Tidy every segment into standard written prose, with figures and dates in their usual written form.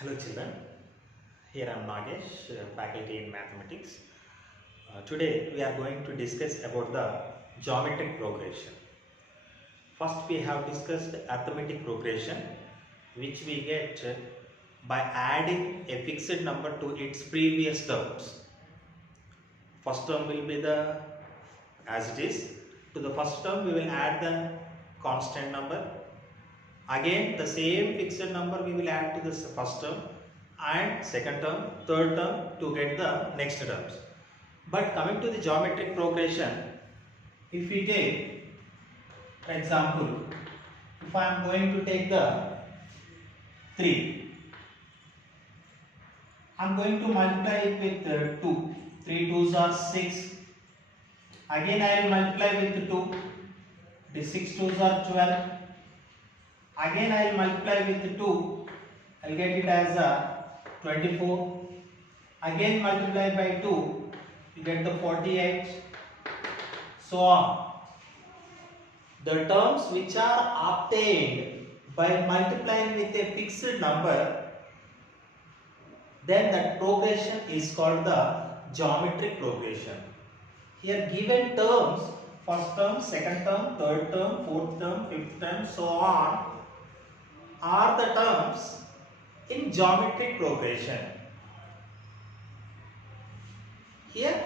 Hello children, here I am Nagesh, faculty in mathematics. Today we are going to discuss about the geometric progression. First we have discussed arithmetic progression, which we get by adding a fixed number to its previous terms. First term will be the as it is. To the first term we will add the constant number. Again the same fixed number we will add to the first term and second term, third term to get the next terms. But coming to the geometric progression, if we take, for example, if I am going to take the 3, I am going to multiply it with 2. 3 2s are 6. Again I will multiply with 2. The 6 2s are 12. Again I will multiply with 2. I will get it as a 24. Again multiply by 2, you get the 48. So on. The terms which are obtained by multiplying with a fixed number, then that progression is called the geometric progression. Here given terms, first term, second term, third term, fourth term, fifth term, so on, are the terms in geometric progression. Here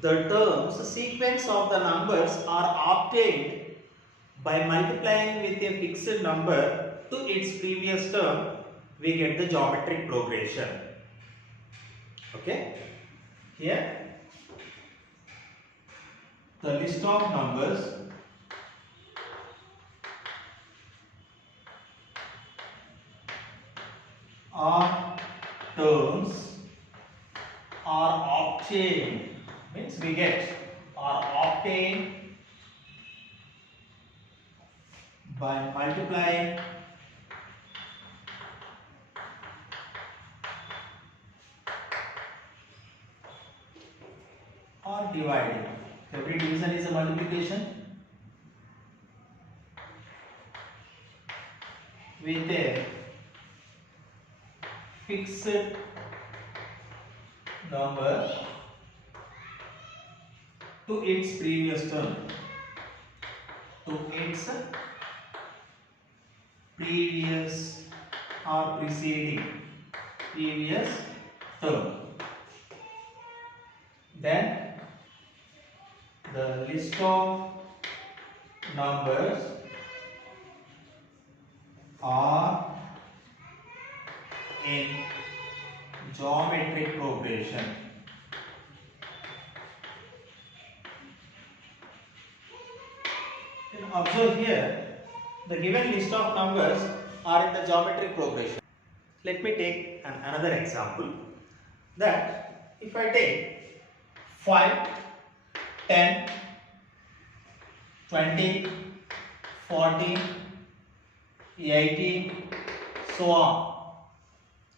the terms, sequence of the numbers are obtained by multiplying with a fixed number to its previous term. We get the geometric progression. Okay. Here the list of numbers or terms are obtained, means we get are obtained by multiplying or dividing. Every division is a multiplication with a fixed number to its previous term. To its previous or preceding previous term. Then the list of numbers are in geometric progression. Then observe here, the given list of numbers are in the geometric progression. Let me take another example, that if I take 5, 10, 20, 40, 80, so on.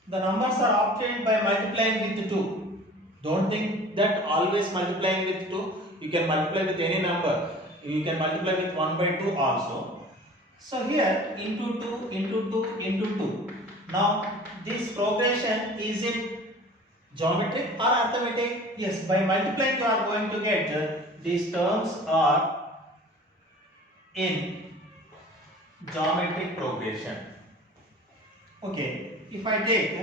The numbers are obtained by multiplying with 2. Don't think that always multiplying with 2. You can multiply with any number. You can multiply with 1 by 2 also. So here into 2, into 2, into 2. Now this progression is in geometric or arithmetic? Yes, by multiplying you are going to get these terms are in geometric progression. Okay, if I take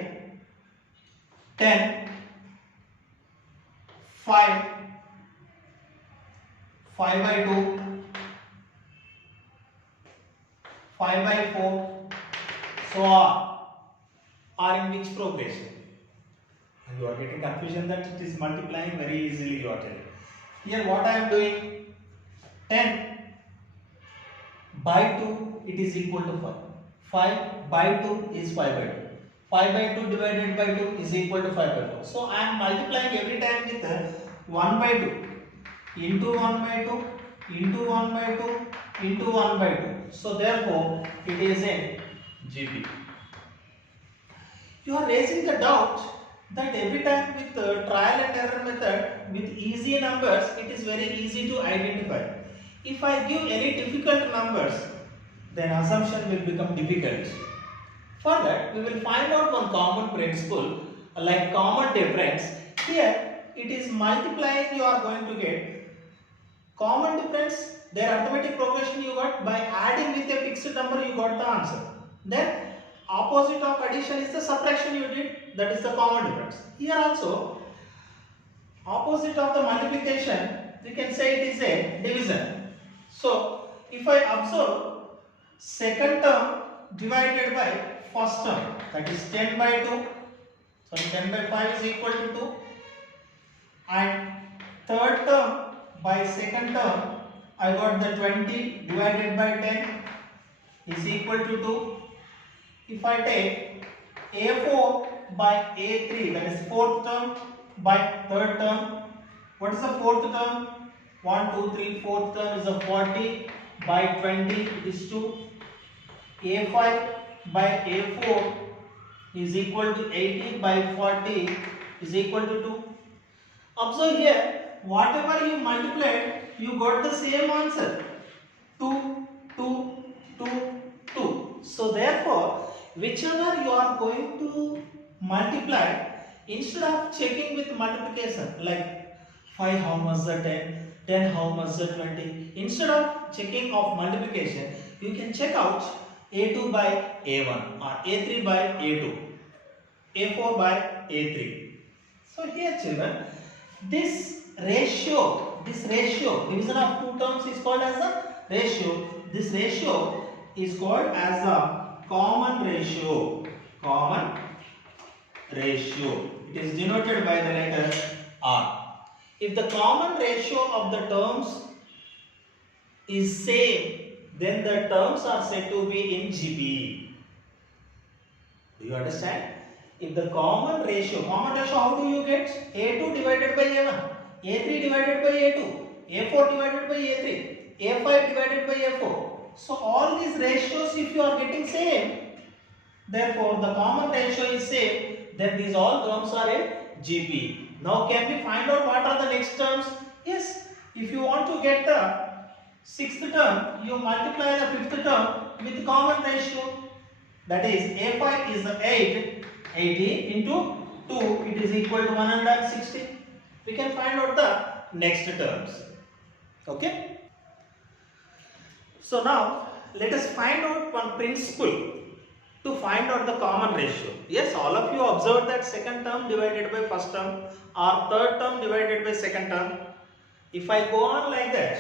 10, 5, 5 by 2, 5 by 4, so on, are in which progression? You are getting confusion that it is multiplying very easily, you are telling. Here what I am doing, 10 by 2 it is equal to 5. 5 by 2 is 5 by 2. 5 by 2 divided by 2 is equal to 5 by 4. So I am multiplying every time with 1 by 2 into 1 by 2 into 1 by 2 into 1 by 2. So therefore it is in GP. You are raising the doubt that every time with trial and error method with easy numbers it is very easy to identify. If I give any difficult numbers, then assumption will become difficult. For that, we will find out one common principle like common difference. Here, it is multiplying you are going to get. Common difference, their arithmetic progression you got by adding with a fixed number you got the answer. Then opposite of addition is the subtraction you did, that is the common difference. Here also opposite of the multiplication we can say it is a division. So if I observe second term divided by first term, that is 10 by 2, so 10 by 5 is equal to 2, and third term by second term I got the 20 divided by 10 is equal to 2. If I take A4 by A3, that is fourth term by third term, what is the fourth term? 1, 2, 3, fourth term is a 40 by 20 is 2. A5 by A4 is equal to 80 by 40 is equal to 2. Observe here, whatever you multiplied, you got the same answer. 2, 2, 2, 2. So therefore, whichever you are going to multiply, instead of checking with multiplication, like 5 how much the 10, 10 how much the 20, instead of checking of multiplication, you can check out A2 by A1 or A3 by A2, A4 by A3. So here children, this ratio, division of two terms is called as a ratio. This ratio is called as a common ratio. Common ratio. It is denoted by the letter R. If the common ratio of the terms is same, then the terms are said to be in GP. Do you understand? If the common ratio, how do you get? A2 divided by A1, A3 divided by A2, A4 divided by A3, A5 divided by A4. So all these ratios if you are getting same, therefore the common ratio is same, then these all terms are in GP. Now can we find out what are the next terms? Yes, if you want to get the sixth term, you multiply the fifth term with common ratio. That is A5 is 8, 80 into 2, it is equal to 160. We can find out the next terms. Okay. So now let us find out one principle to find out the common ratio. Yes, all of you observed that second term divided by first term or third term divided by second term. If I go on like that,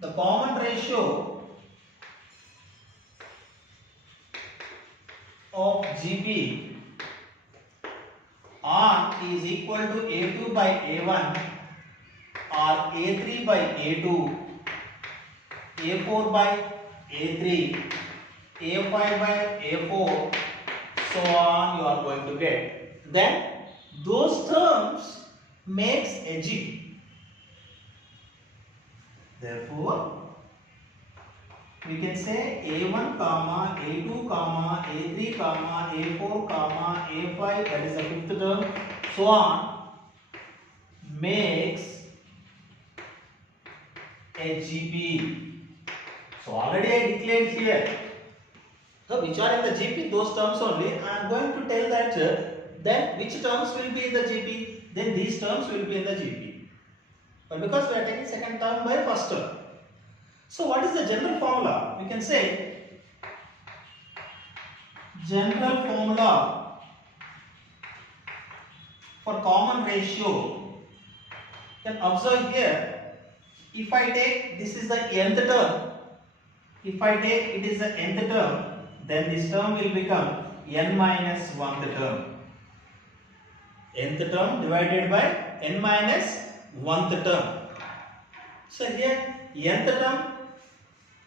the common ratio of GP R is equal to A2 by A1 or A3 by A2, A4 by A3, A5 by A4, so on you are going to get. Then those terms makes a GP. Therefore, we can say A1, A2, A3, A4, A5, that is the fifth term, so on, makes a GP. So already I declared here. So which are in the GP, those terms only. I am going to tell that then which terms will be in the GP, then these terms will be in the GP. But because we are taking second term by first term. So what is the general formula? We can say general formula for common ratio. Then observe here, if I take this is the nth term, if I take it is the nth term, then this term will become n minus 1th term. Nth term divided by n minus 1th term. So here nth term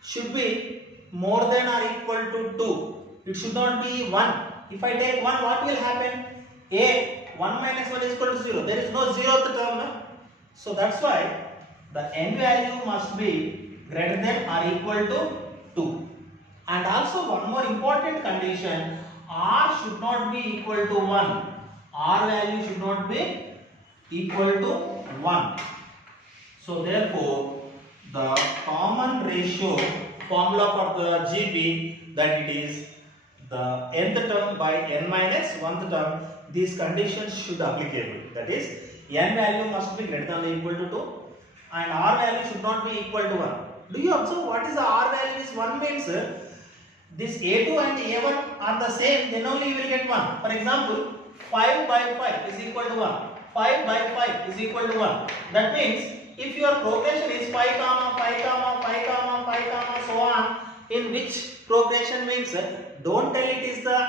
should be more than or equal to 2. It should not be 1. If I take 1, what will happen? 1 minus 1 is equal to 0. There is no 0th term. No? So that's why the n value must be greater than or equal to 2. And also one more important condition, r should not be equal to 1. R value should not be equal to 1. So therefore, the common ratio formula for the GP, that it is the nth term by n minus 1th term, these conditions should applicable. That is, n value must be greater than or equal to 2 and r value should not be equal to 1. Do you observe what is the r value is 1 means this a2 and a1 are the same, then only you will get 1. For example, 5 by 5 is equal to 1. 5 by 5 is equal to 1. That means if your progression is 5 comma 5 comma 5 comma 5 comma so on, in which progression means don't tell it is the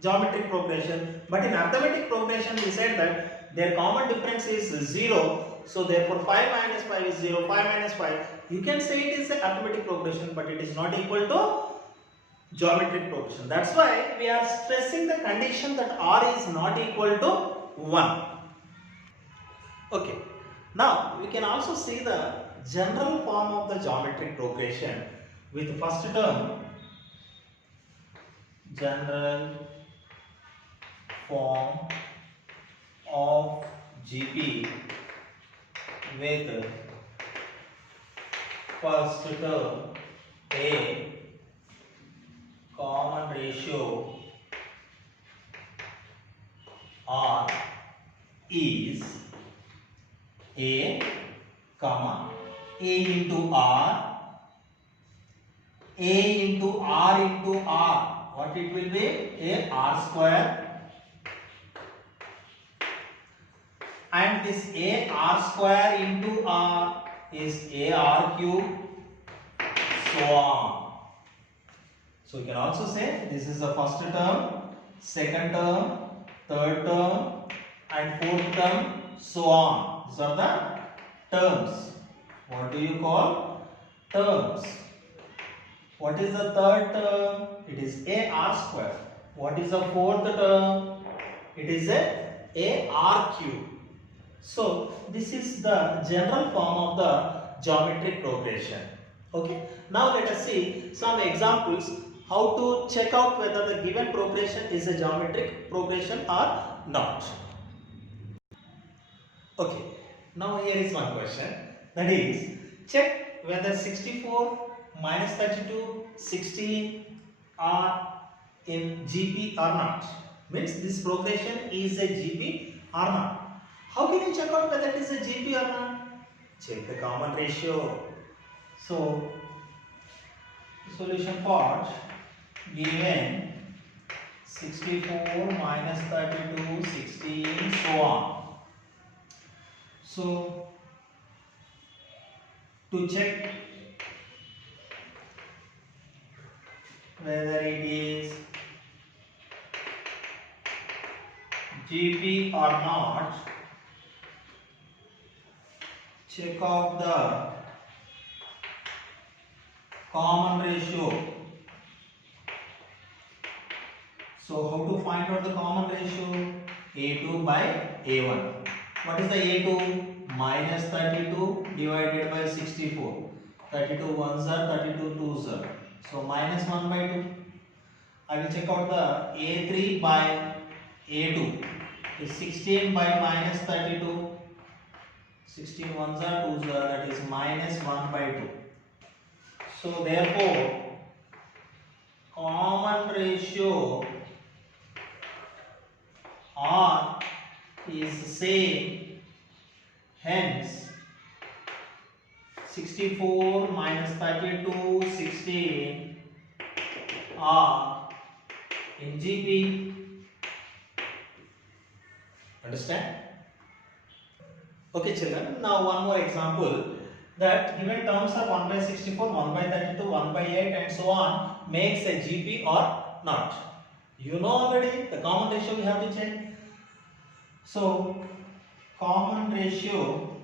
geometric progression, but in arithmetic progression we said that their common difference is 0. So therefore 5 minus 5 is 0, 5 minus 5. You can say it is the arithmetic progression, but it is not equal to geometric progression. That's why we are stressing the condition that r is not equal to 1. Okay. Now we can also see the general form of the geometric progression with first term, general form of GP with first term A common ratio R is A comma A into R, A into R into R. What it will be? A R square, and this A R square into R is A R cube, so on. So you can also say this is the first term, second term, third term and fourth term, so on. These are the terms. What do you call? Terms. What is the third term? It is A R square. What is the fourth term? It is A R cube. So this is the general form of the geometric progression. Okay. Now let us see some examples how to check out whether the given progression is a geometric progression or not. Okay. Now here is one question, that is, check whether 64 minus 32, 16 are in GP or not. Means this progression is a GP or not. How can you check out whether it is a GP or not? Check the common ratio. So, solution part, given 64 minus 32, 16, so on. So, to check whether it is GP or not, check out the common ratio. So how to find out the common ratio? A2 by A1. What is the A2? Minus 32 divided by 64. 32 ones are, 32 twos are. So minus 1 by 2. I will check out the A3 by A2. Is 16 by minus 32. 16 ones are, twos are, that is minus 1 by 2. So therefore, common ratio R is same, hence 64 minus 32, 16 are in GP. Understand? Okay children, now one more example, that given terms are 1 by 64, 1 by 32, 1 by 8 and so on makes a GP or not. You know already the common ratio we have to check. So common ratio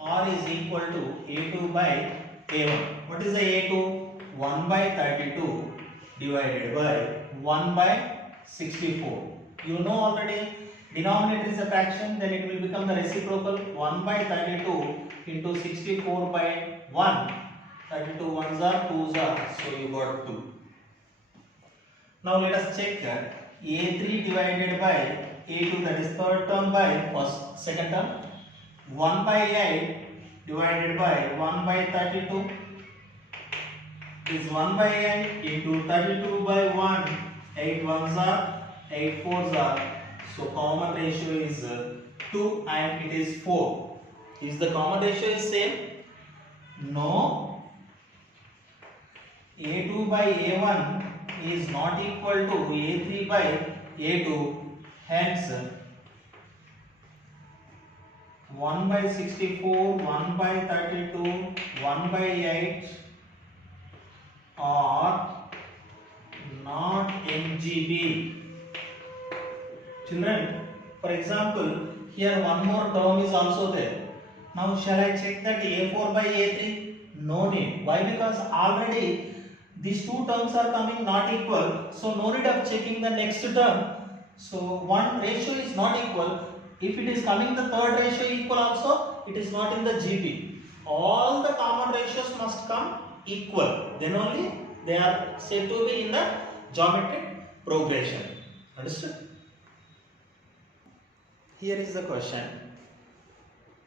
R is equal to A2 by A1. What is the A2? 1 by 32 divided by 1 by 64. You know already, denominator is a fraction, then it will become the reciprocal. 1 by 32 into 64 by 1. 32 ones are, twos are, so you got 2. Now let us check that A3 divided by A2, that is third term by second term. 1 by 8 divided by 1 by 32. is 1 by 8 into 32 by 1. 8 ones are, 8 fours are. So common ratio is 2 and it is 4. Is the common ratio is same? No. A2 by A1 is not equal to A3 by A2. Hence 1 by 64, 1 by 32, 1 by 8 are not MGB. Children, for example, here one more term is also there. Now shall I check that A4 by A3? No need. Why? Because already these two terms are coming not equal. So no need of checking the next term. So one ratio is not equal. If it is coming the third ratio equal also, it is not in the GP. All the common ratios must come equal. Then only they are said to be in the geometric progression. Understood? Here is the question.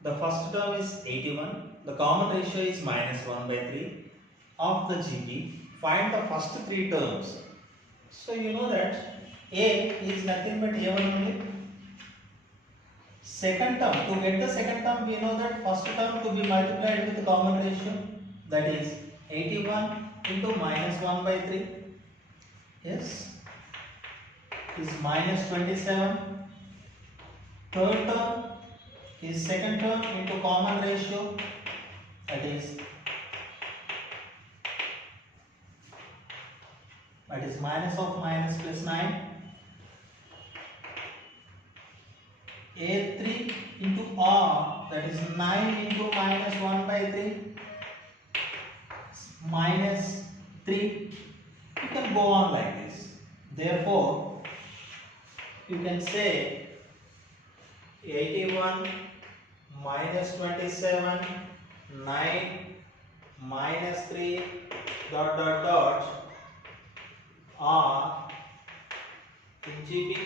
The first term is 81. The common ratio is minus 1 by 3 of the GP. Find the first three terms. So you know that A is nothing but A1 only. Second term, to get the second term, we know that first term to be multiplied with the common ratio, that is 81 into minus 1 by 3. Yes, is minus 27. Third term is second term into common ratio, that is minus of minus plus 9. A3 into R, that is 9 into minus 1 by 3 minus 3. You can go on like this. Therefore, you can say 81 minus 27, 9 minus 3 dot dot dot are in GB.